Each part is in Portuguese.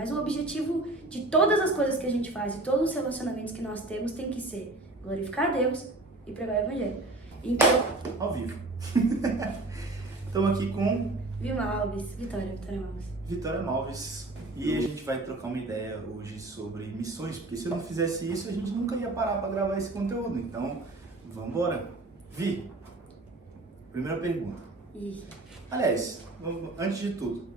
Mas o objetivo de todas as coisas que a gente faz e todos os relacionamentos que nós temos tem que ser glorificar a Deus e pregar o Evangelho. Então... Ao vivo. Estamos aqui com... Vitória Malves. Vitória Malves. E a gente vai trocar uma ideia hoje sobre missões, porque se eu não fizesse isso, a gente nunca ia parar para gravar esse conteúdo. Então, vamos embora. Vi, primeira pergunta. Aliás, antes de tudo,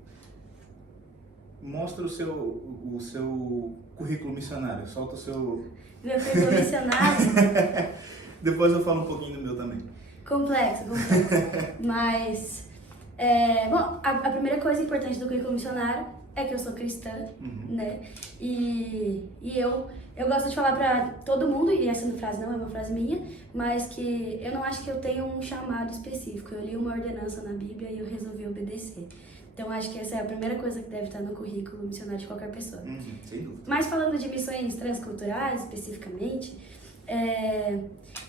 mostra o seu currículo missionário. Solta o seu... Meu currículo missionário? Depois eu falo um pouquinho do meu também. Complexo. Mas, bom, a primeira coisa importante do currículo missionário é que eu sou cristã, né? E eu gosto de falar pra todo mundo, e essa frase não é uma frase minha, mas que eu não acho que eu tenho um chamado específico. Eu li uma ordenança na Bíblia e eu resolvi obedecer. Então, acho que essa é a primeira coisa que deve estar no currículo missionário de qualquer pessoa. Sem dúvida. Mas falando de missões transculturais, especificamente,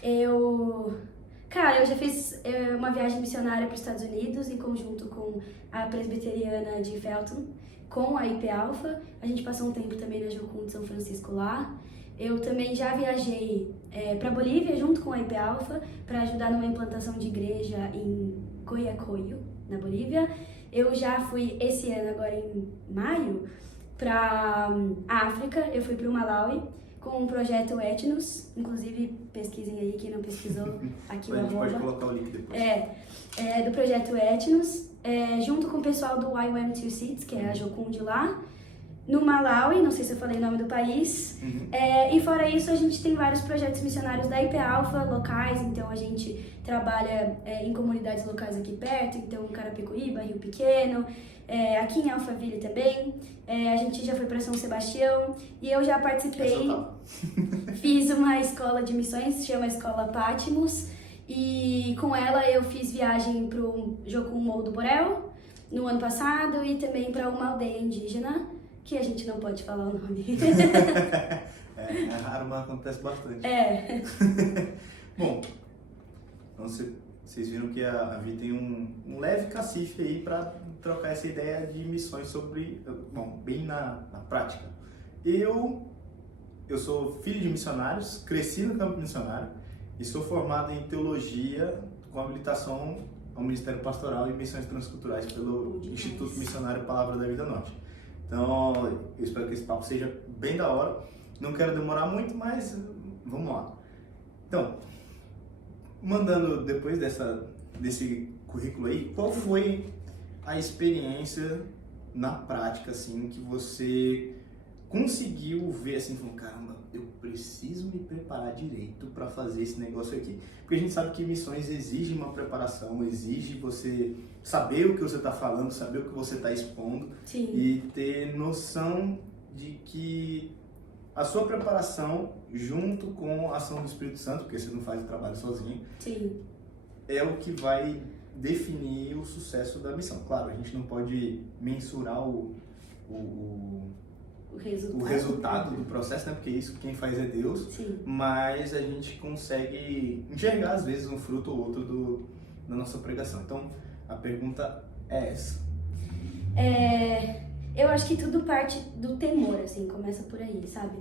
eu já fiz uma viagem missionária para os Estados Unidos em conjunto com a presbiteriana de Felton, com a IP Alpha. A gente passou um tempo também na Jocum de São Francisco lá. Eu também já viajei para Bolívia junto com a IP Alpha para ajudar numa implantação de igreja em Coiacoio, na Bolívia. Eu já fui esse ano, agora em maio, para África. Eu fui para o Malawi com o projeto Etnos. Inclusive, pesquisem aí, quem não pesquisou, aqui o arroba. Pode colocar o link depois. Do projeto Etnos, junto com o pessoal do IOM Two Seats, que é a Jocum de lá, no Malawi, não sei se eu falei o nome do país. E fora isso, a gente tem vários projetos missionários da IP Alpha locais, então a gente trabalha em comunidades locais aqui perto, então Carapicuíba, Rio Pequeno, aqui em Alphaville também. A gente já foi para São Sebastião e eu já participei, fiz uma escola de missões, se chama Escola Patmos, e com ela eu fiz viagem para o Jocum Morro do Borel no ano passado e também para uma aldeia indígena, que a gente não pode falar o nome. É raro, mas acontece bastante. Bom, então vocês viram que a Vi tem um leve cacife aí para trocar essa ideia de missões bem na prática. Eu sou filho de missionários, cresci no campo missionário e sou formado em teologia com habilitação ao Ministério Pastoral e Missões Transculturais pelo Instituto Missionário Palavra da Vida Norte. Então, eu espero que esse papo seja bem da hora. Não quero demorar muito, mas vamos lá. Então, mandando depois desse currículo aí, qual foi a experiência na prática, assim, que você conseguiu ver, assim, falando, caramba, eu preciso me preparar direito para fazer esse negócio aqui? Porque a gente sabe que missões exigem uma preparação, exige você saber o que você está falando, saber o que você está expondo. Sim. E ter noção de que a sua preparação, junto com a ação do Espírito Santo, porque você não faz o trabalho sozinho, Sim. é o que vai definir o sucesso da missão. Claro, a gente não pode mensurar o resultado do processo, né? Porque isso quem faz é Deus. Sim. Mas a gente consegue enxergar às vezes um fruto ou outro da nossa pregação. Então, a pergunta é essa. Eu acho que tudo parte do temor, assim, começa por aí, sabe?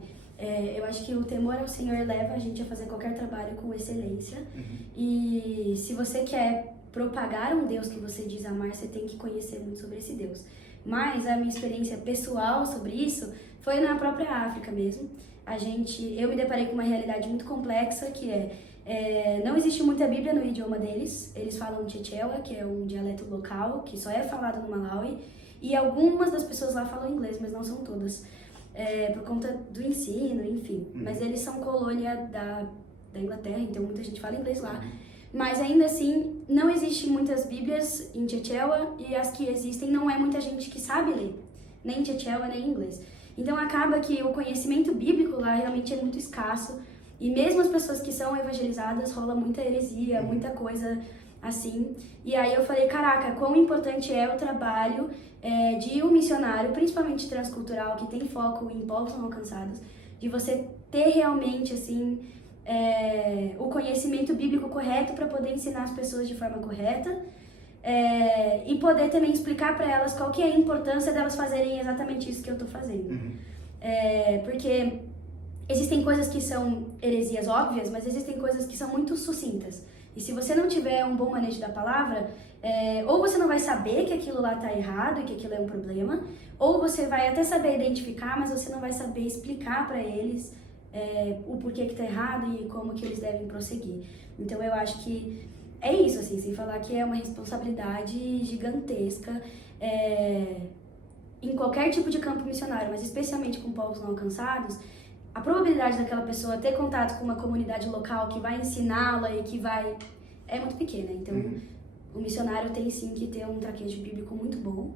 Eu acho que o temor ao Senhor leva a gente a fazer qualquer trabalho com excelência. E se você quer propagar um Deus que você diz amar, você tem que conhecer muito sobre esse Deus. Mas a minha experiência pessoal sobre isso foi na própria África mesmo. Eu me deparei com uma realidade muito complexa, que não existe muita Bíblia no idioma deles. Eles falam Chichewa, que é um dialeto local, que só é falado no Malawi. E algumas das pessoas lá falam inglês, mas não são todas. Por conta do ensino, enfim. Mas eles são colônia da Inglaterra, então muita gente fala inglês lá. Mas ainda assim, não existe muitas Bíblias em Chichewa, e as que existem não é muita gente que sabe ler, nem Chichewa, nem inglês. Então acaba que o conhecimento bíblico lá realmente é muito escasso, e mesmo as pessoas que são evangelizadas, rola muita heresia, muita coisa assim. E aí eu falei, caraca, quão importante é o trabalho de um missionário, principalmente transcultural, que tem foco em povos não alcançados, de você ter realmente, assim, o conhecimento bíblico correto para poder ensinar as pessoas de forma correta, e poder também explicar para elas qual que é a importância delas fazerem exatamente isso que eu tô fazendo. Porque existem coisas que são heresias óbvias, mas existem coisas que são muito sucintas. E se você não tiver um bom manejo da palavra, ou você não vai saber que aquilo lá tá errado e que aquilo é um problema, ou você vai até saber identificar, mas você não vai saber explicar para eles o porquê que tá errado e como que eles devem prosseguir. Então eu acho que é isso, assim, sem falar que é uma responsabilidade gigantesca em qualquer tipo de campo missionário, mas especialmente com povos não alcançados. A probabilidade daquela pessoa ter contato com uma comunidade local que vai ensiná-la e que vai... é muito pequena. Então, o missionário tem sim que ter um traquejo bíblico muito bom.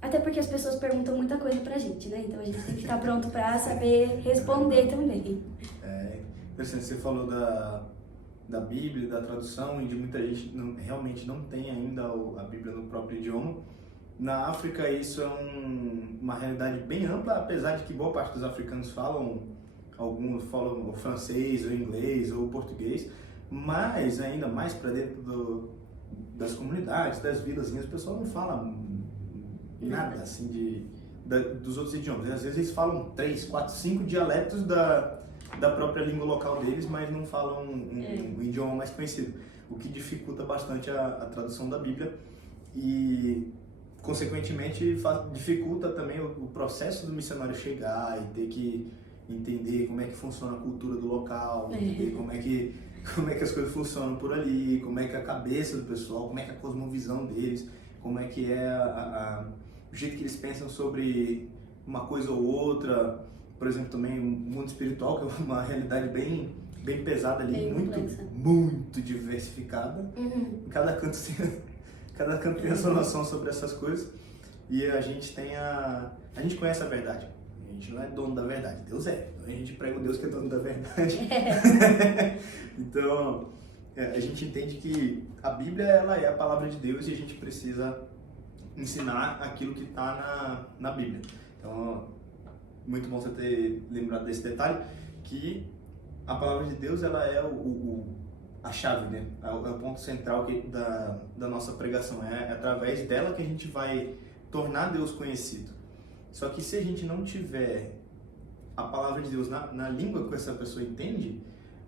Até porque as pessoas perguntam muita coisa pra gente, né? Então, a gente tem que estar pronto pra saber responder também. Interessante, você falou da Bíblia, da tradução, e de muita gente realmente não tem ainda a Bíblia no próprio idioma. Na África, isso é uma realidade bem ampla, apesar de que boa parte dos africanos alguns falam o francês, ou inglês, ou português, mas ainda mais para dentro das comunidades, das vilazinhas, o pessoal não fala nada assim dos outros idiomas. Às vezes eles falam 3, 4, 5 dialetos da própria língua local deles, mas não falam um idioma mais conhecido, o que dificulta bastante a tradução da Bíblia e, consequentemente, dificulta também o processo do missionário chegar e ter que entender como é que funciona a cultura do local, entender como é que as coisas funcionam por ali, como é que é a cabeça do pessoal, como é que é a cosmovisão deles, como é que é o jeito que eles pensam sobre uma coisa ou outra. Por exemplo, também o mundo espiritual, que é uma realidade bem pesada ali, muito diversificada. Cada canto tem a sua noção sobre essas coisas, e a gente conhece a verdade. A gente não é dono da verdade, Deus é. A gente prega o Deus que é dono da verdade. Então, a gente entende que a Bíblia ela é a palavra de Deus e a gente precisa ensinar aquilo que está na Bíblia. Então, muito bom você ter lembrado desse detalhe, que a palavra de Deus ela é a chave, né? É o ponto central da nossa pregação. É através dela que a gente vai tornar Deus conhecido. Só que se a gente não tiver a palavra de Deus na língua que essa pessoa entende,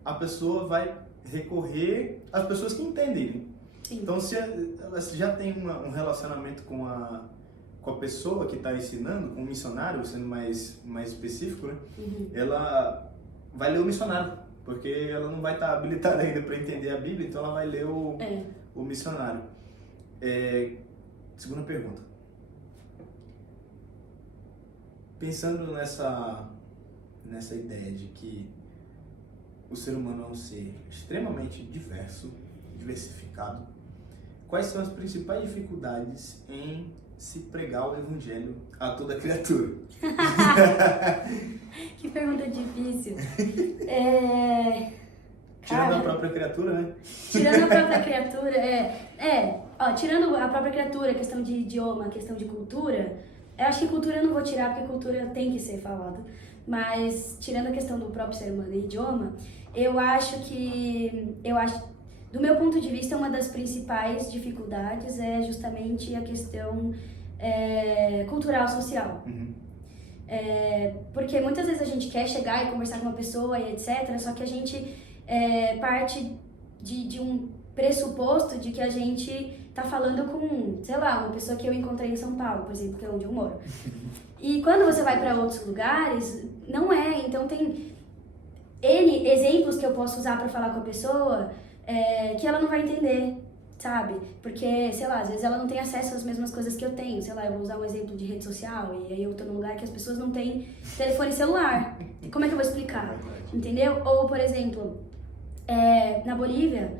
a pessoa vai recorrer às pessoas que entendem. Sim. Então, se ela já tem um relacionamento com a pessoa que está ensinando, com o missionário, sendo mais específico, né? Ela vai ler o missionário, porque ela não vai estar habilitada ainda para entender a Bíblia, então ela vai ler o missionário. Segunda pergunta. Pensando nessa ideia de que o ser humano é um ser extremamente diversificado, quais são as principais dificuldades em se pregar o evangelho a toda criatura? Que pergunta difícil. Tirando a própria criatura, né? Tirando a própria criatura, tirando a própria criatura, questão de idioma, questão de cultura, eu acho que cultura eu não vou tirar, porque cultura tem que ser falada. Mas, tirando a questão do próprio ser humano e idioma, eu acho, do meu ponto de vista, uma das principais dificuldades é justamente a questão cultural, social. Porque muitas vezes a gente quer chegar e conversar com uma pessoa e etc, só que a gente parte de um pressuposto de que a gente tá falando com, sei lá, uma pessoa que eu encontrei em São Paulo, por exemplo, que é onde eu moro. E quando você vai para outros lugares, não é. Então tem N exemplos que eu posso usar para falar com a pessoa que ela não vai entender, sabe? Porque, sei lá, às vezes ela não tem acesso às mesmas coisas que eu tenho. Sei lá, eu vou usar um exemplo de rede social e aí eu tô num lugar que as pessoas não têm telefone celular. Como é que eu vou explicar? Entendeu? Ou, por exemplo, na Bolívia,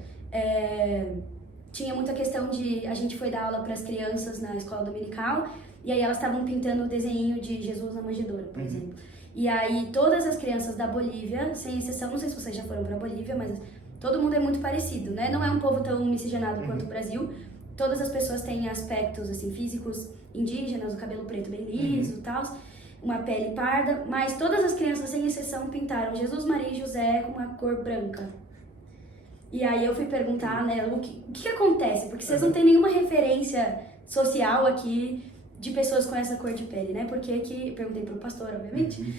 tinha muita questão de... A gente foi dar aula para as crianças na escola dominical e aí elas estavam pintando o desenho de Jesus na manjedoura, por exemplo. E aí todas as crianças da Bolívia, sem exceção, não sei se vocês já foram para a Bolívia, mas todo mundo é muito parecido, né? Não é um povo tão miscigenado quanto o Brasil. Todas as pessoas têm aspectos assim, físicos indígenas, o cabelo preto bem liso e tal, uma pele parda, mas todas as crianças, sem exceção, pintaram Jesus, Maria e José com uma cor branca. E aí eu fui perguntar, né, o que acontece? Porque vocês não têm nenhuma referência social aqui de pessoas com essa cor de pele, né? Perguntei pro pastor, obviamente,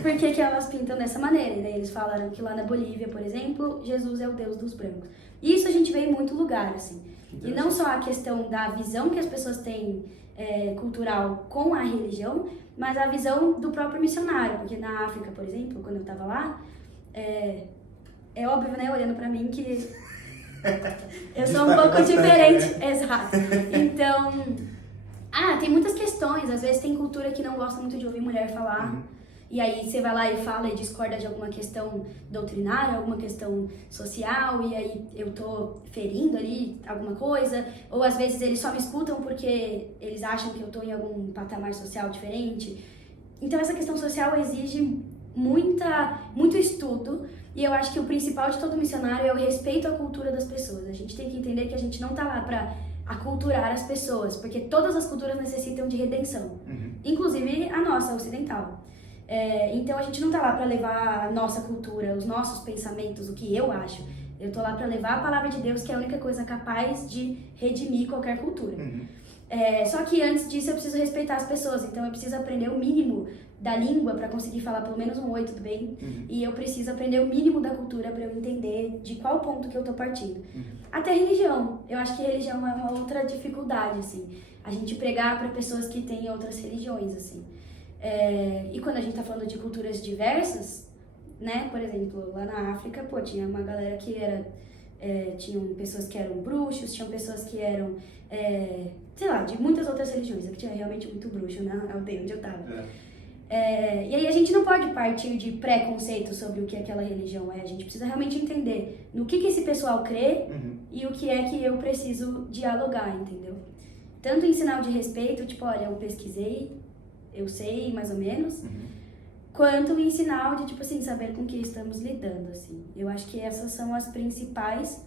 por que elas pintam dessa maneira? E daí eles falaram que lá na Bolívia, por exemplo, Jesus é o Deus dos brancos. E isso a gente vê em muito lugar, assim. E não só a questão da visão que as pessoas têm cultural com a religião, mas a visão do próprio missionário. Porque na África, por exemplo, quando eu tava lá, é óbvio, né, olhando pra mim, que eu sou um pouco diferente. Exato. Então, tem muitas questões. Às vezes tem cultura que não gosta muito de ouvir mulher falar. E aí você vai lá e fala e discorda de alguma questão doutrinária, alguma questão social, e aí eu tô ferindo ali alguma coisa. Ou às vezes eles só me escutam porque eles acham que eu tô em algum patamar social diferente. Então essa questão social exige muito estudo. E eu acho que o principal de todo missionário é o respeito à cultura das pessoas. A gente tem que entender que a gente não tá lá pra aculturar as pessoas, porque todas as culturas necessitam de redenção, inclusive a nossa, ocidental. Então a gente não tá lá pra levar a nossa cultura, os nossos pensamentos, o que eu acho. Eu tô lá pra levar a palavra de Deus, que é a única coisa capaz de redimir qualquer cultura. Só que antes disso eu preciso respeitar as pessoas, então eu preciso aprender o mínimo da língua para conseguir falar pelo menos um oi, tudo bem? E eu preciso aprender o mínimo da cultura para eu entender de qual ponto que eu tô partindo. Até religião. Eu acho que religião é uma outra dificuldade, assim. A gente pregar para pessoas que têm outras religiões, assim. E quando a gente tá falando de culturas diversas, né? Por exemplo, lá na África, tinha uma galera que tinham pessoas que eram bruxos, tinham pessoas que eram, sei lá, de muitas outras religiões. Aqui tinha realmente muito bruxo na aldeia onde eu tava. E aí a gente não pode partir de preconceito sobre o que aquela religião é. A gente precisa realmente entender no que esse pessoal crê e o que é que eu preciso dialogar, entendeu? Tanto em sinal de respeito, tipo, olha, eu pesquisei, eu sei mais ou menos, quanto em sinal de, tipo assim, saber com que estamos lidando, assim. Eu acho que essas são as principais,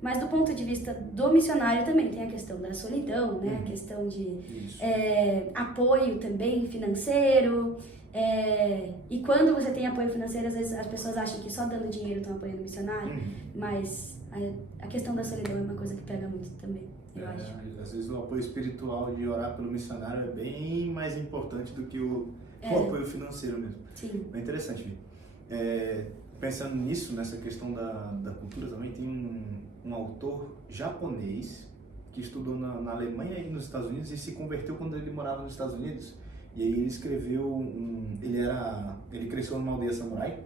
mas do ponto de vista do missionário também tem a questão da solidão, né? A questão de apoio também financeiro. E quando você tem apoio financeiro, às vezes as pessoas acham que só dando dinheiro estão apoiando o missionário, mas a questão da solidão é uma coisa que pega muito também, eu acho. Às vezes o apoio espiritual de orar pelo missionário é bem mais importante do que o apoio financeiro mesmo. Sim. É interessante, Vi. Pensando nisso, nessa questão da cultura também, tem um autor japonês que estudou na Alemanha e nos Estados Unidos e se converteu quando ele morava nos Estados Unidos. E aí ele escreveu, ele cresceu numa aldeia samurai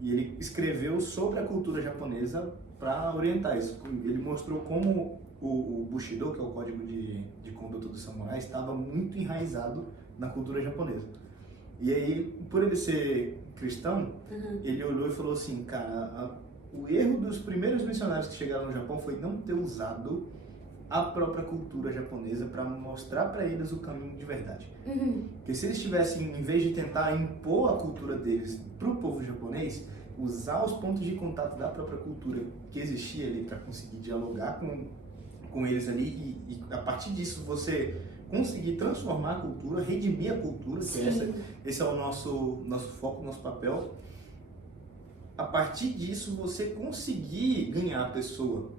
e ele escreveu sobre a cultura japonesa para orientais. Ele mostrou como o Bushido, que é o código de conduta do samurai, estava muito enraizado na cultura japonesa. E aí, por ele ser cristão, ele olhou e falou assim, cara, o erro dos primeiros missionários que chegaram no Japão foi não ter usado a própria cultura japonesa para mostrar para eles o caminho de verdade. Porque se eles tivessem, em vez de tentar impor a cultura deles para o povo japonês, usar os pontos de contato da própria cultura que existia ali para conseguir dialogar com eles ali e a partir disso você conseguir transformar a cultura, redimir a cultura, que esse é o nosso foco, nosso papel. A partir disso você conseguir ganhar a pessoa,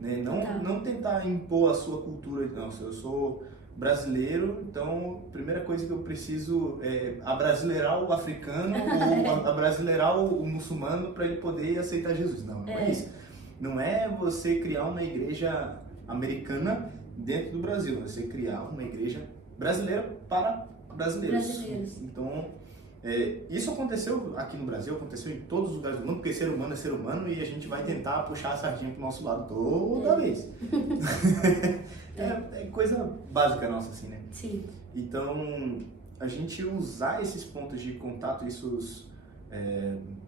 né? Não tentar impor a sua cultura. Não, se eu sou brasileiro, então a primeira coisa que eu preciso é abrasileirar o africano ou abrasileirar o muçulmano para ele poder aceitar Jesus. Não é isso. Não é você criar uma igreja americana dentro do Brasil, você criar uma igreja brasileira para brasileiros. Então, isso aconteceu aqui no Brasil, aconteceu em todos os lugares do mundo, porque ser humano é ser humano e a gente vai tentar puxar a sardinha pro nosso lado toda vez. É coisa básica nossa, assim, né? Sim. Então, a gente usar esses pontos de contato,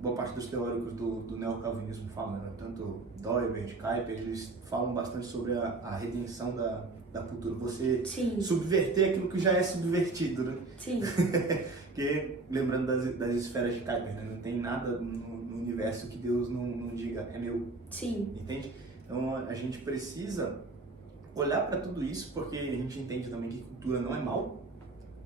boa parte dos teóricos do neocalvinismo falam, né? Tanto Doivert, Kuyper, eles falam bastante sobre a redenção da cultura. Você subverter aquilo que já é subvertido, né? Sim. Porque, lembrando das esferas de Kuyper, né? Não tem nada no universo que Deus não diga, é meu. Sim. Entende? Então, a gente precisa olhar para tudo isso, porque a gente entende também que cultura não é mal,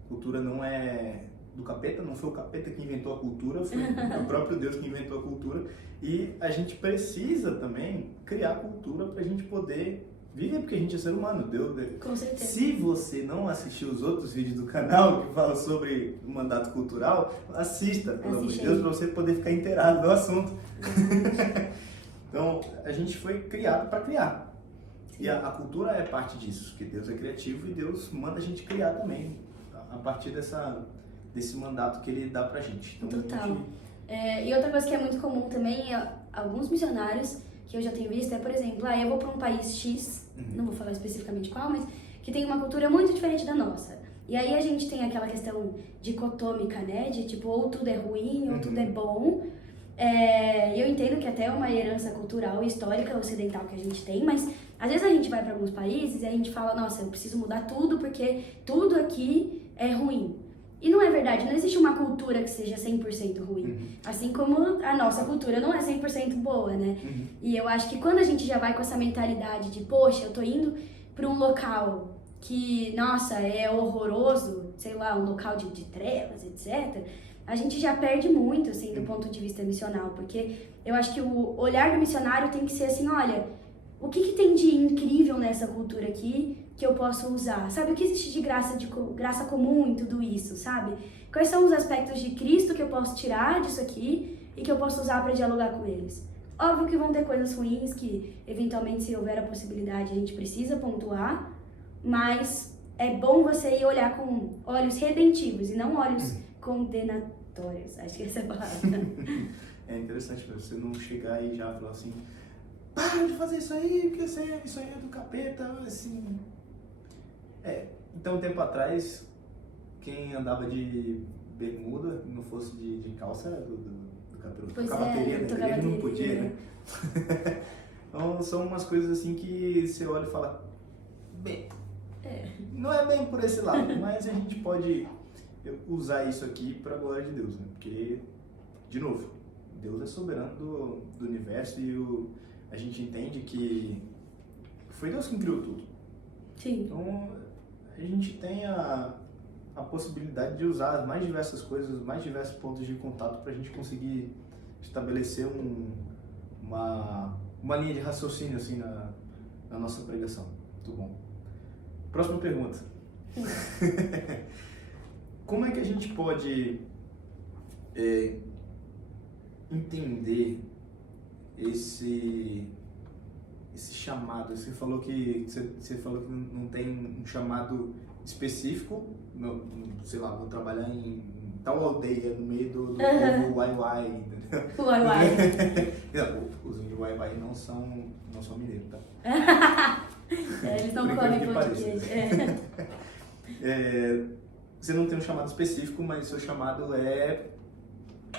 cultura não é do capeta, não foi o capeta que inventou a cultura, foi o próprio Deus que inventou a cultura. E a gente precisa também criar cultura para a gente poder viver, porque a gente é ser humano. Deus, com certeza. Se você não assistiu os outros vídeos do canal que falam sobre o mandato cultural, assista, pelo amor de Deus, para você poder ficar inteirado do assunto. Então, a gente foi criado para criar. E a cultura é parte disso, que Deus é criativo e Deus manda a gente criar também, a partir desse mandato que Ele dá pra gente. Então, total. E outra coisa que é muito comum também, alguns missionários que eu já tenho visto, por exemplo, eu vou para um país X, não vou falar especificamente qual, mas que tem uma cultura muito diferente da nossa. E aí a gente tem aquela questão dicotômica, né, de tipo, ou tudo é ruim, ou tudo é bom. Eu entendo que até é uma herança cultural e histórica ocidental que a gente tem, mas às vezes a gente vai para alguns países e a gente fala, nossa, eu preciso mudar tudo porque tudo aqui é ruim. E não é verdade, não existe uma cultura que seja 100% ruim. Assim como a nossa cultura não é 100% boa, né? E eu acho que quando a gente já vai com essa mentalidade de, poxa, eu tô indo para um local que, nossa, é horroroso, sei lá, um local de trevas, etc., a gente já perde muito, assim, do ponto de vista missional, porque eu acho que o olhar do missionário tem que ser assim, olha, o que tem de incrível nessa cultura aqui que eu posso usar? Sabe, o que existe de graça comum em tudo isso, sabe? Quais são os aspectos de Cristo que eu posso tirar disso aqui e que eu posso usar para dialogar com eles? Óbvio que vão ter coisas ruins que, eventualmente, se houver a possibilidade, a gente precisa pontuar, mas é bom você ir olhar com olhos redentivos e não olhos condenatórios. Acho que essa é a palavra. É interessante pra você não chegar e já falar assim, para de fazer isso aí, porque isso aí é do capeta, assim. Então, um tempo atrás, quem andava de bermuda, não fosse de calça, era do capeta. Tocava bateria, né? A igreja não podia, né? Então, são umas coisas assim que você olha e fala, bem, não é bem por esse lado, mas a gente pode usar isso aqui para a glória de Deus, né? Porque, de novo, Deus é soberano do universo e a gente entende que foi Deus quem criou tudo. Sim. Então, a gente tem a possibilidade de usar as mais diversas coisas, os mais diversos pontos de contato para a gente conseguir estabelecer uma linha de raciocínio assim na nossa pregação. Muito bom. Próxima pergunta. Como é que a gente pode entender esse chamado? Você falou que não tem um chamado específico, sei lá, vou trabalhar em tal aldeia no meio do povo Uai-Uai, entendeu? Uai-Uai. Os índios Uai-Uai não são mineiros, tá? Eles não comem pão de queijo. Você não tem um chamado específico, mas seu chamado é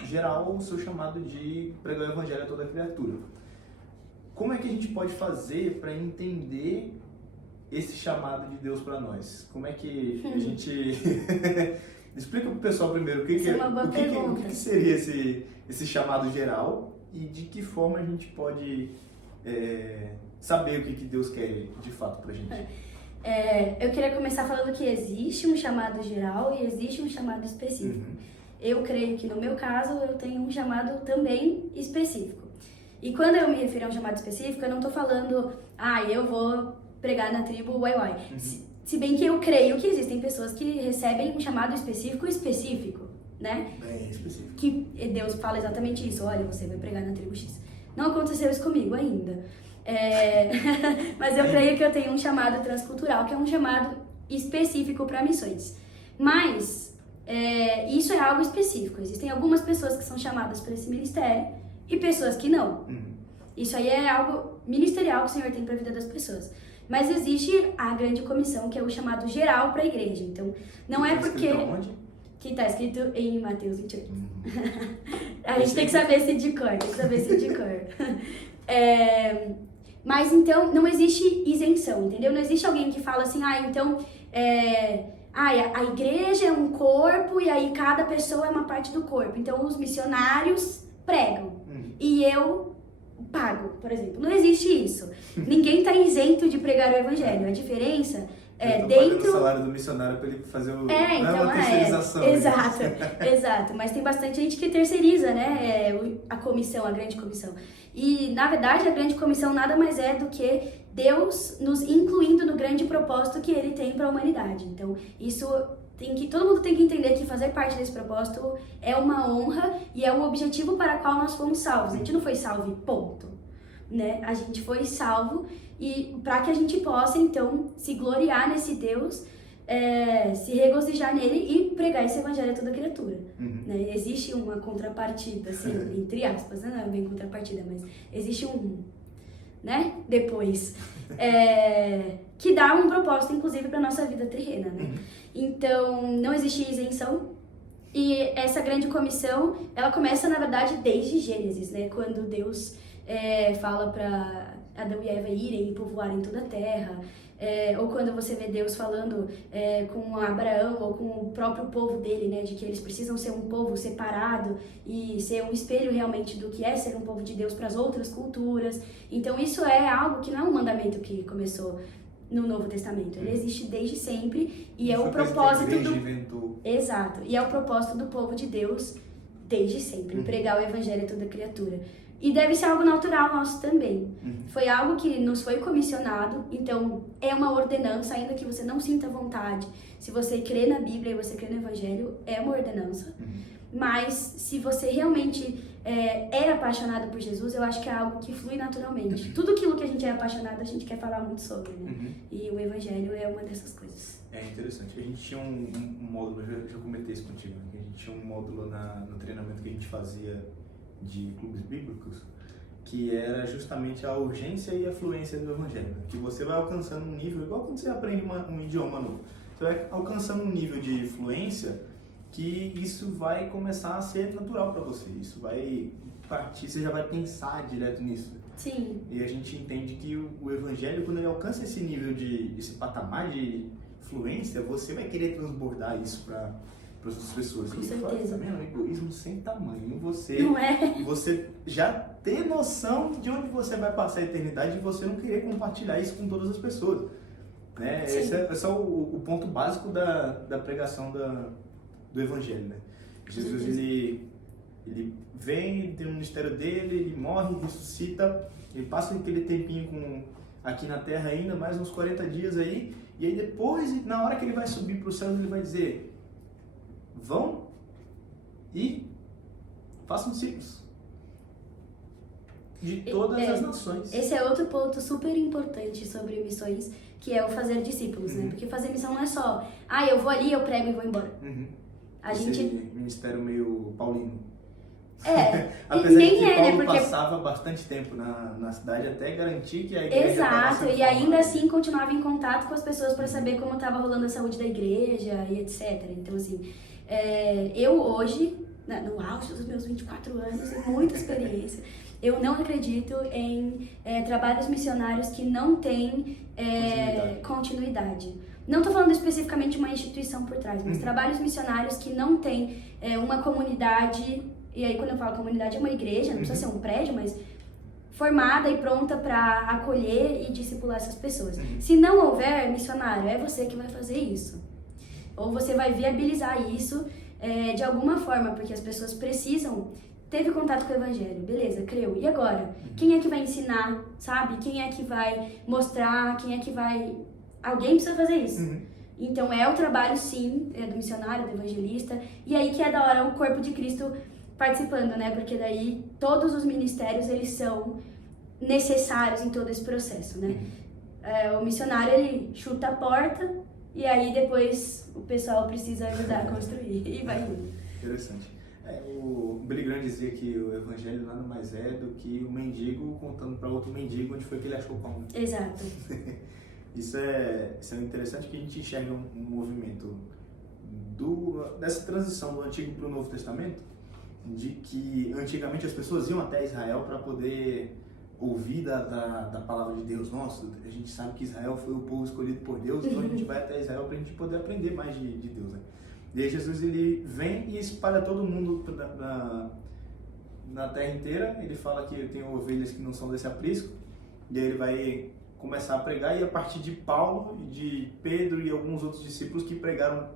geral, o seu chamado de pregar o evangelho a toda criatura. Como é que a gente pode fazer para entender esse chamado de Deus para nós? Como é que a gente... Explica para o pessoal primeiro o que seria esse chamado geral e de que forma a gente pode saber o que Deus quer de fato para a gente. Eu queria começar falando que existe um chamado geral e existe um chamado específico. Eu creio que no meu caso eu tenho um chamado também específico. E quando eu me refiro a um chamado específico, eu não estou falando, eu vou pregar na tribo Uai-Uai. Se bem que eu creio que existem pessoas que recebem um chamado específico, né? Bem específico. Que Deus fala exatamente isso, olha, você vai pregar na tribo X. Não aconteceu isso comigo ainda. Mas eu creio que eu tenho um chamado transcultural, que é um chamado específico para missões. Mas isso é algo específico. Existem algumas pessoas que são chamadas para esse ministério e pessoas que não. Isso aí é algo ministerial que o Senhor tem para a vida das pessoas. Mas existe a grande comissão, que é o chamado geral para a igreja. Então, não é porque... Onde? Que está escrito em Mateus 28. A gente tem que saber esse de cor, Mas então, não existe isenção, entendeu? Não existe alguém que fala assim, a igreja é um corpo e aí cada pessoa é uma parte do corpo. Então, os missionários pregam e eu pago, por exemplo. Não existe isso. Ninguém está isento de pregar o evangelho. A diferença pagando o salário do missionário para ele fazer o... então uma terceirização. Exato. Mas tem bastante gente que terceiriza, né? A comissão, a grande comissão. E, na verdade, a grande comissão nada mais é do que Deus nos incluindo no grande propósito que Ele tem para a humanidade. Então, isso... todo mundo tem que entender que fazer parte desse propósito é uma honra e é o objetivo para o qual nós fomos salvos. A gente não foi salvo, ponto. Né? A gente foi salvo e para que a gente possa, então, se gloriar nesse Deus, se regozijar nele e pregar esse evangelho a toda criatura. Né? Existe uma contrapartida, assim, entre aspas, né? Não é bem contrapartida, mas existe né? Depois, que dá um propósito, inclusive, para nossa vida terrena, né? Então, não existe isenção. E essa grande comissão, ela começa, na verdade, desde Gênesis, né? Quando Deus fala para Adão e Eva irem e povoarem toda a terra. Ou quando você vê Deus falando com Abraão ou com o próprio povo dele, né? De que eles precisam ser um povo separado e ser um espelho realmente do que é ser um povo de Deus para as outras culturas. Então, isso é algo que não é um mandamento que começou no Novo Testamento. Ele existe desde sempre e é o propósito Exato. E é o propósito do povo de Deus desde sempre, pregar o evangelho a toda criatura. E deve ser algo natural nosso também. Foi algo que nos foi comissionado, então é uma ordenança, ainda que você não sinta vontade. Se você crê na Bíblia e você crê no evangelho, é uma ordenança. Mas se você realmente é apaixonado por Jesus, eu acho que é algo que flui naturalmente. Tudo aquilo que a gente é apaixonado, a gente quer falar muito sobre, né? E o evangelho é uma dessas coisas. É interessante. A gente tinha um módulo, eu já comentei isso contigo, né? A gente tinha um módulo no treinamento que a gente fazia de clubes bíblicos, que era justamente a urgência e a fluência do evangelho. Né? Que você vai alcançando um nível, igual quando você aprende um idioma novo, você vai alcançando um nível de fluência que isso vai começar a ser natural para você. Isso vai partir, você já vai pensar direto nisso. Sim. E a gente entende que o evangelho, quando ele alcança esse nível esse patamar de fluência, você vai querer transbordar isso para as outras pessoas. Com certeza. Também é um egoísmo sem tamanho. Não é? Você já ter noção de onde você vai passar a eternidade e você não querer compartilhar isso com todas as pessoas. Né? Esse é o ponto básico da pregação do evangelho. Né? Jesus, ele vem, ele tem o ministério dele, ele morre, ressuscita, ele passa aquele tempinho aqui na terra ainda, mais uns 40 dias aí, e aí depois, na hora que ele vai subir para o céu, ele vai dizer: vão e façam discípulos de todas as nações. Esse é outro ponto super importante sobre missões, que é o fazer discípulos, né? Porque fazer missão não é só, eu vou ali, eu prego e vou embora. Esse ministério meio paulino. Apesar de que Paulo passava bastante tempo na cidade até garantir que a igreja Exato, e ainda assim continuava em contato com as pessoas para saber como estava rolando a saúde da igreja e etc. Então, assim, eu hoje, no auge dos meus 24 anos, muita experiência, eu não acredito em trabalhos missionários que não têm continuidade. Não estou falando especificamente de uma instituição por trás, mas trabalhos missionários que não têm uma comunidade, e aí quando eu falo comunidade é uma igreja, não precisa ser um prédio, mas formada e pronta para acolher e discipular essas pessoas. Se não houver missionário, é você que vai fazer isso. Ou você vai viabilizar isso de alguma forma, porque as pessoas precisam. Teve contato com o evangelho, beleza, creu. E agora? Quem é que vai ensinar, sabe? Quem é que vai mostrar? Quem é que vai... Alguém precisa fazer isso. Então é o trabalho, sim, do missionário, do evangelista. E aí que é da hora o corpo de Cristo participando, né? Porque daí todos os ministérios, eles são necessários em todo esse processo, né? O missionário, ele chuta a porta e aí depois o pessoal precisa ajudar a construir e vai indo. Interessante. O Billy Graham dizia que o evangelho nada mais é do que o mendigo contando para outro mendigo onde foi que ele achou o pão. Exato. Isso é interessante, que a gente enxerga um movimento dessa transição do Antigo para o Novo Testamento, de que antigamente as pessoas iam até Israel para poder ouvir da palavra de Deus. Nossa, a gente sabe que Israel foi o povo escolhido por Deus, então a gente vai até Israel para a gente poder aprender mais de Deus. Né? E aí Jesus, ele vem e espalha todo mundo na terra inteira. Ele fala que tem ovelhas que não são desse aprisco, e aí ele vai começar a pregar, e a partir de Paulo, de Pedro e alguns outros discípulos que pregaram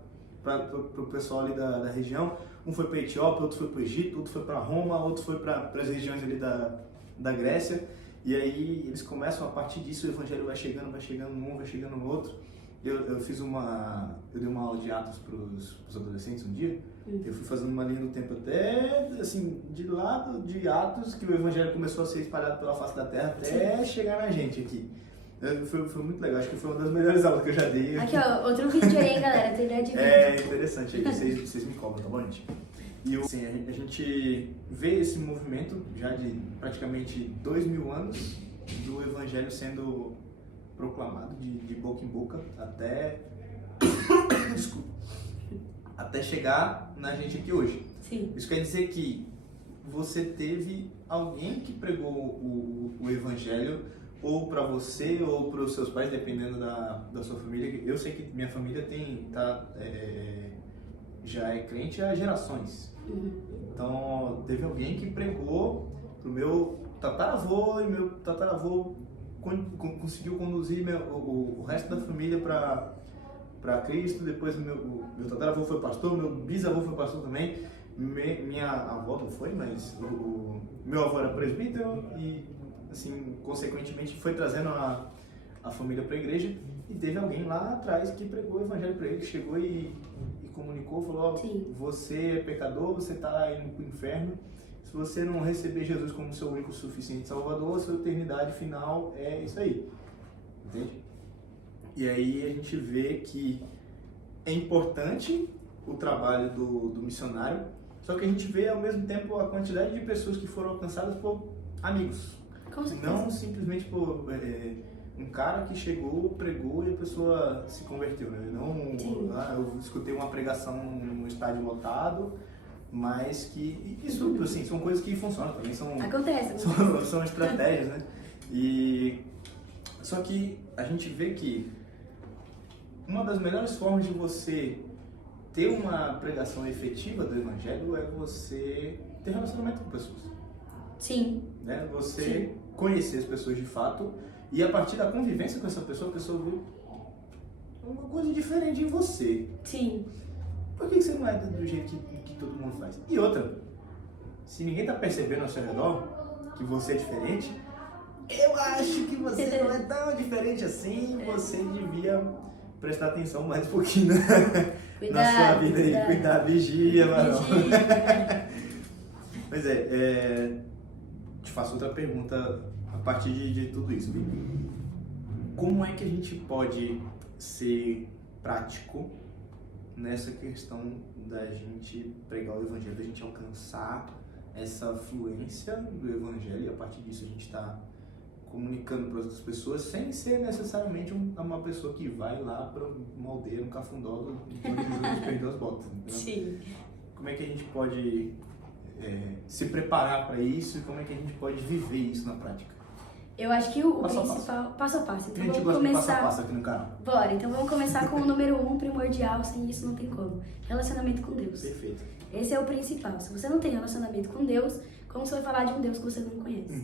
para o pessoal ali da região. Um foi para a Etiópia, outro foi para o Egito, outro foi para Roma, outro foi para as regiões ali da Grécia. E aí eles começam, a partir disso o evangelho vai chegando num, vai chegando no outro. Eu dei uma aula de Atos para os adolescentes um dia. Eu fui fazendo uma linha do tempo até, assim, de lado de Atos, que o evangelho começou a ser espalhado pela face da terra até chegar na gente aqui. Foi muito legal, acho que foi uma das melhores aulas que eu já dei. Aqui, ó, outro vídeo aí, hein, galera, tem ideia de vídeo. É interessante, aí vocês me cobram, tá bom, gente? E assim, a gente vê esse movimento já de praticamente 2000 anos do evangelho sendo proclamado de boca em boca até desculpa, até chegar na gente aqui hoje. Sim. Isso quer dizer que você teve alguém que pregou o evangelho ou para você ou para os seus pais, dependendo da sua família. Eu sei que minha família já é crente há gerações. Então, teve alguém que pregou pro meu tataravô, e meu tataravô conseguiu conduzir o resto da família para Cristo. Depois, meu tataravô foi pastor, meu bisavô foi pastor também. Minha avó não foi, mas meu avô era presbítero e, assim, consequentemente, foi trazendo a família para a igreja. E teve alguém lá atrás que pregou o evangelho para ele, que chegou e comunicou, falou: você é pecador, você está indo para o inferno. Se você não receber Jesus como seu único suficiente Salvador, a sua eternidade final é isso aí. Entende? E aí a gente vê que é importante o trabalho do missionário, só que a gente vê ao mesmo tempo a quantidade de pessoas que foram alcançadas por amigos. Não simplesmente por um cara que chegou, pregou e a pessoa se converteu, né? Eu escutei uma pregação num estádio lotado, mas que isso, assim, são coisas que funcionam também, são estratégias, né? Só que a gente vê que uma das melhores formas de você ter uma pregação efetiva do evangelho é você ter relacionamento com pessoas. Sim. Né? Você conhecer as pessoas de fato. E a partir da convivência com essa pessoa, a pessoa vê uma coisa diferente em você. Sim. Por que você não é do jeito que todo mundo faz? E outra, se ninguém tá percebendo ao seu redor que você é diferente, eu acho que você não é tão diferente assim, você devia prestar atenção mais um pouquinho na sua vida aí. Cuidar, vigia, varão. Pois te faço outra pergunta a partir de tudo isso. Como é que a gente pode ser prático nessa questão da gente pregar o evangelho, da gente alcançar essa fluência do evangelho, e a partir disso a gente está comunicando para outras pessoas sem ser necessariamente uma pessoa que vai lá para uma aldeia, no cafundó do perdeu as botas, entendeu? Sim. Como é que a gente pode se preparar para isso e como é que a gente pode viver isso na prática? Eu acho que o principal... Passo a passo. Então, a gente gosta de passo a passo aqui no canal. Bora, então vamos começar com o número 1, primordial, sem isso não tem como. Relacionamento com Deus. Perfeito. Esse é o principal. Se você não tem relacionamento com Deus, como você vai falar de um Deus que você não conhece?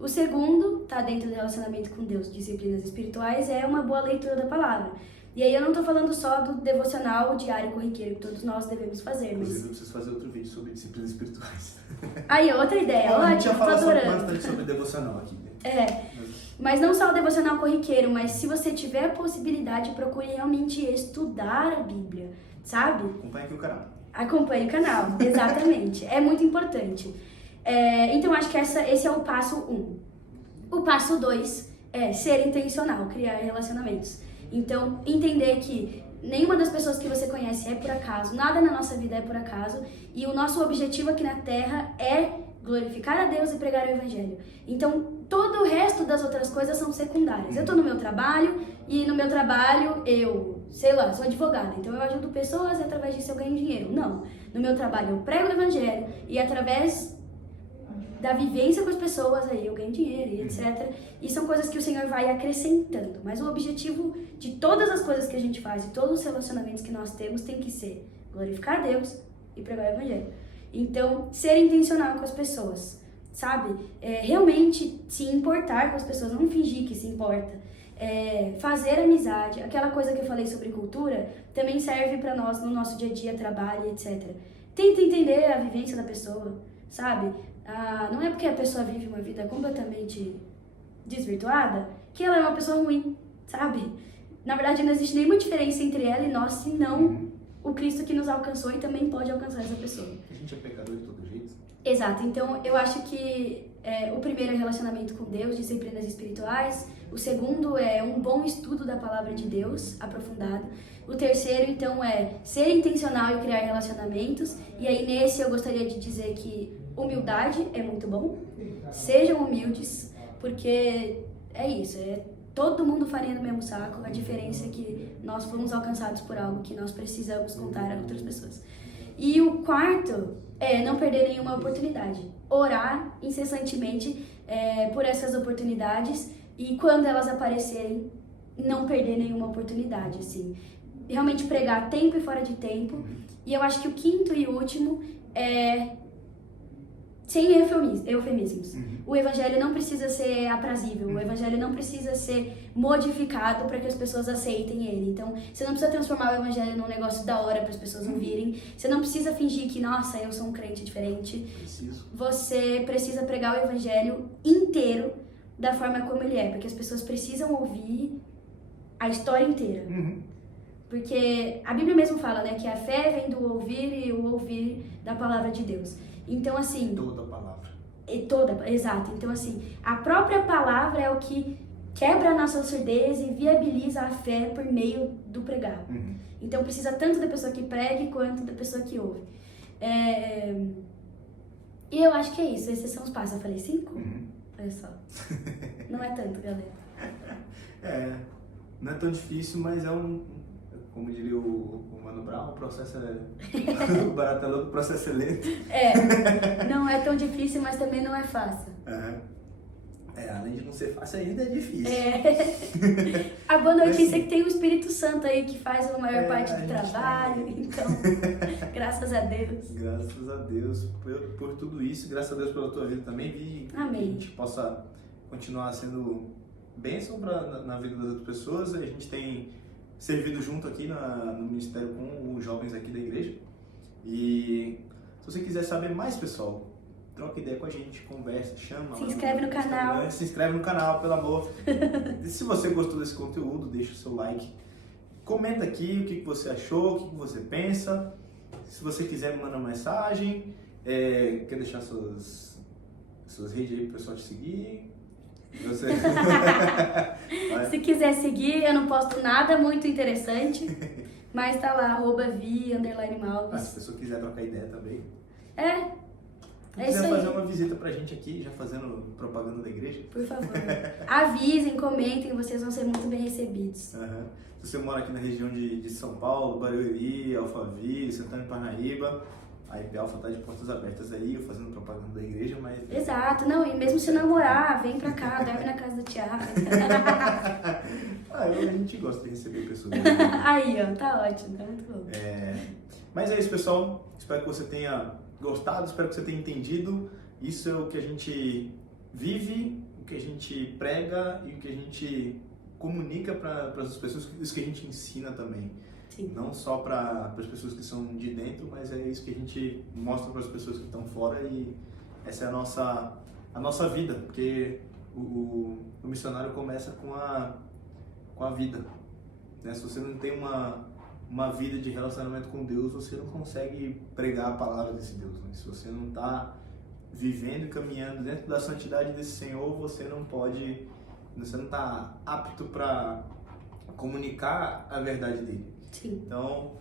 O segundo, tá dentro do relacionamento com Deus, disciplinas espirituais, é uma boa leitura da palavra. E aí eu não tô falando só do devocional diário corriqueiro que todos nós devemos fazer, mas... Inclusive eu preciso fazer outro vídeo sobre disciplinas espirituais. Aí, outra ideia, ótimo, a gente já falou bastante sobre devocional aqui. Mas não só o devocional corriqueiro, mas se você tiver a possibilidade, procure realmente estudar a Bíblia, sabe? Acompanhe aqui o canal. Acompanhe o canal, exatamente. É muito importante. Então, acho que esse é o passo 1. O passo 2 é ser intencional, criar relacionamentos. Então, entender que nenhuma das pessoas que você conhece é por acaso, nada na nossa vida é por acaso, e o nosso objetivo aqui na Terra é glorificar a Deus e pregar o Evangelho. Então, todo o resto das outras coisas são secundárias. Eu tô no meu trabalho, e no meu trabalho eu, sei lá, sou advogada, então eu ajudo pessoas e através disso eu ganho dinheiro. Não. No meu trabalho eu prego o Evangelho, e através da vivência com as pessoas, aí eu ganho dinheiro e etc. E são coisas que o Senhor vai acrescentando. Mas o objetivo de todas as coisas que a gente faz, de todos os relacionamentos que nós temos, tem que ser glorificar a Deus e pregar o Evangelho. Então, ser intencional com as pessoas, sabe? Realmente se importar com as pessoas, não fingir que se importa. fazer amizade, aquela coisa que eu falei sobre cultura, também serve para nós no nosso dia a dia, trabalho, etc. Tenta entender a vivência da pessoa, sabe? Não é porque a pessoa vive uma vida completamente desvirtuada que ela é uma pessoa ruim, sabe? Na verdade, não existe nenhuma diferença entre ela e nós, senão o Cristo que nos alcançou e também pode alcançar essa pessoa. A gente é pecador de todo jeito. Exato, então eu acho que o primeiro é relacionamento com Deus, disciplinas espirituais. O segundo é um bom estudo da palavra de Deus, aprofundado. O terceiro, então, é ser intencional e criar relacionamentos. E aí, nesse, eu gostaria de dizer que humildade é muito bom. Sejam humildes, porque é isso, todo mundo farinha no mesmo saco. A diferença é que nós fomos alcançados por algo que nós precisamos contar a outras pessoas. E o quarto é não perder nenhuma oportunidade. Orar incessantemente por essas oportunidades e quando elas aparecerem, não perder nenhuma oportunidade, assim. Realmente pregar tempo e fora de tempo. E eu acho que o quinto e último é sem eufemismos. O evangelho não precisa ser aprazível, o evangelho não precisa ser modificado para que as pessoas aceitem ele. Então, você não precisa transformar o evangelho num negócio da hora para as pessoas ouvirem. Você não precisa fingir que, nossa, eu sou um crente diferente. Preciso. Você precisa pregar o evangelho inteiro da forma como ele é, porque as pessoas precisam ouvir a história inteira. Porque a Bíblia mesmo fala, né, que a fé vem do ouvir e o ouvir da palavra de Deus. Então, assim... Toda a palavra. Exato. Então, assim, a própria palavra é o que quebra a nossa surdez e viabiliza a fé por meio do pregar. Então, precisa tanto da pessoa que pregue quanto da pessoa que ouve. E eu acho que é isso. Esses são os passos. Eu falei 5? Olha só. Não é tanto, galera. Não é tão difícil, mas como diria o Mano Brown, o processo o barato é louco, o processo é lento. Não é tão difícil, mas também não é fácil. Além de não ser fácil, ainda é difícil. A boa notícia é que tem o Espírito Santo aí que faz a maior parte do trabalho, então, graças a Deus. Graças a Deus por tudo isso, graças a Deus pela tua vida também, Amém. Que a gente possa continuar sendo bênção na vida das outras pessoas. A gente tem servido junto aqui no ministério com os jovens aqui da igreja. E se você quiser saber mais, pessoal, troca ideia com a gente, conversa, chama. Se inscreve no canal. Se inscreve no canal, pelo amor. Se você gostou desse conteúdo, deixa o seu like. Comenta aqui o que você achou, o que você pensa. Se você quiser, me manda uma mensagem. Quer deixar suas redes aí pro pessoal te seguir? Se quiser seguir, eu não posto nada muito interessante, mas tá lá, @vi_malves. Se a pessoa quiser trocar ideia também. É isso quiser aí. fazer uma visita pra gente aqui, já fazendo propaganda da igreja. Por favor. Avisem, comentem, vocês vão ser muito bem recebidos. Se você mora aqui na região de São Paulo, Barueri, Alphaville, Santana e Parnaíba, a IP Alpha tá de portas abertas aí, eu fazendo propaganda da igreja, mas... Exato, não, e mesmo se namorar, vem pra cá, dorme na casa do Thiago. A gente gosta de receber pessoas. Aí, ó, tá ótimo, tá muito bom. Mas é isso, pessoal. Espero que você tenha gostado, espero que você tenha entendido. Isso é o que a gente vive, o que a gente prega e o que a gente comunica para as pessoas, isso que a gente ensina também. Sim. Não só para as pessoas que são de dentro, mas é isso que a gente mostra para as pessoas que estão fora e essa é a nossa vida, porque o missionário começa com a vida. Né? Se você não tem uma vida de relacionamento com Deus, você não consegue pregar a palavra desse Deus. Né? Se você não está vivendo e caminhando dentro da santidade desse Senhor, você não está apto para comunicar a verdade dele. Sim. Então,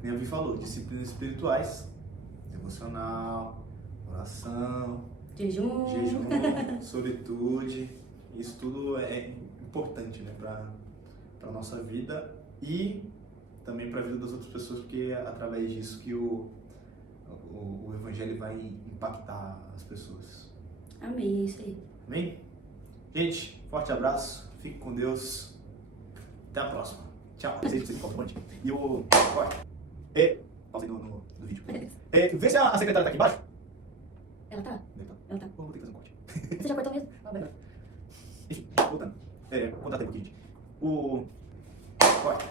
como a Vi falou, disciplinas espirituais, devocional, oração, jejum, solitude, isso tudo é importante, né, para a nossa vida e também para a vida das outras pessoas, porque é através disso que o evangelho vai impactar as pessoas. Amém, é isso aí. Amém? Gente, forte abraço, fique com Deus, até a próxima. Tchau. E o... Pausa aí no vídeo. Vê se a secretária tá aqui embaixo. Ela tá? Deve tá. Ela tá. Vou ter que fazer um corte. Você já cortou mesmo? Não, vai. Enfim, voltando. Conta tempo, Kid. O... Corta.